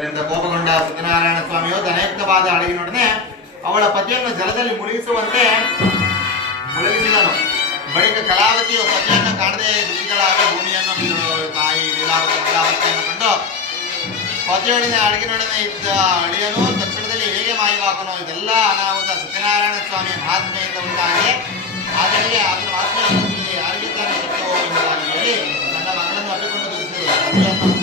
ಕೋಪಗೊಂಡ ಸತ್ಯನಾರಾಯಣ ಸ್ವಾಮಿಯು ಧನಯುಕ್ತವಾದ ಹಡಗಿನೊಡನೆ ಅವಳ ಪತಿಯನ್ನು ಜಲದಲ್ಲಿ ಮುಳುಗಿಸುವಂತೆ ಮುಳುಗಿಸಿದನು. ಬಳಿಕ ಕಲಾವತಿಯು ಪತಿಯನ್ನು ಕಾಣದೆ ದುಃಖಿಗಳಾಗ ಭೂಮಿಯನ್ನು ತಾಯಿ ಲೀಲಾವತಿಯನ್ನು ಕಂಡು ಪತಿಯೊಡನೆ ಹಡಗಿನೊಡನೆ ಇದ್ದ ಅಳಿಯನು ತಕ್ಷಣದಲ್ಲಿ ಹೇಗೆ ಮಾಯವಾಕನು. ಇದೆಲ್ಲ ಅನಾಹುತ ಸತ್ಯನಾರಾಯಣ ಸ್ವಾಮಿಯ ಮಹಾತ್ಮೆಯಿಂದ ಉಂಟಾಗಿ ಆತನಿಗೆ ಆತನ ಮಹಾತ್ಮೆಯನ್ನು ಯಾರಿಗೆ ತಾನೇ ಸತ್ಯವೋ ಎಂಬುದಾಗಿ ಹೇಳಿ ತನ್ನ ಮಗಳನ್ನು ಅಪ್ಪಿಕೊಂಡು ದುಃಖಿಸಿದರು.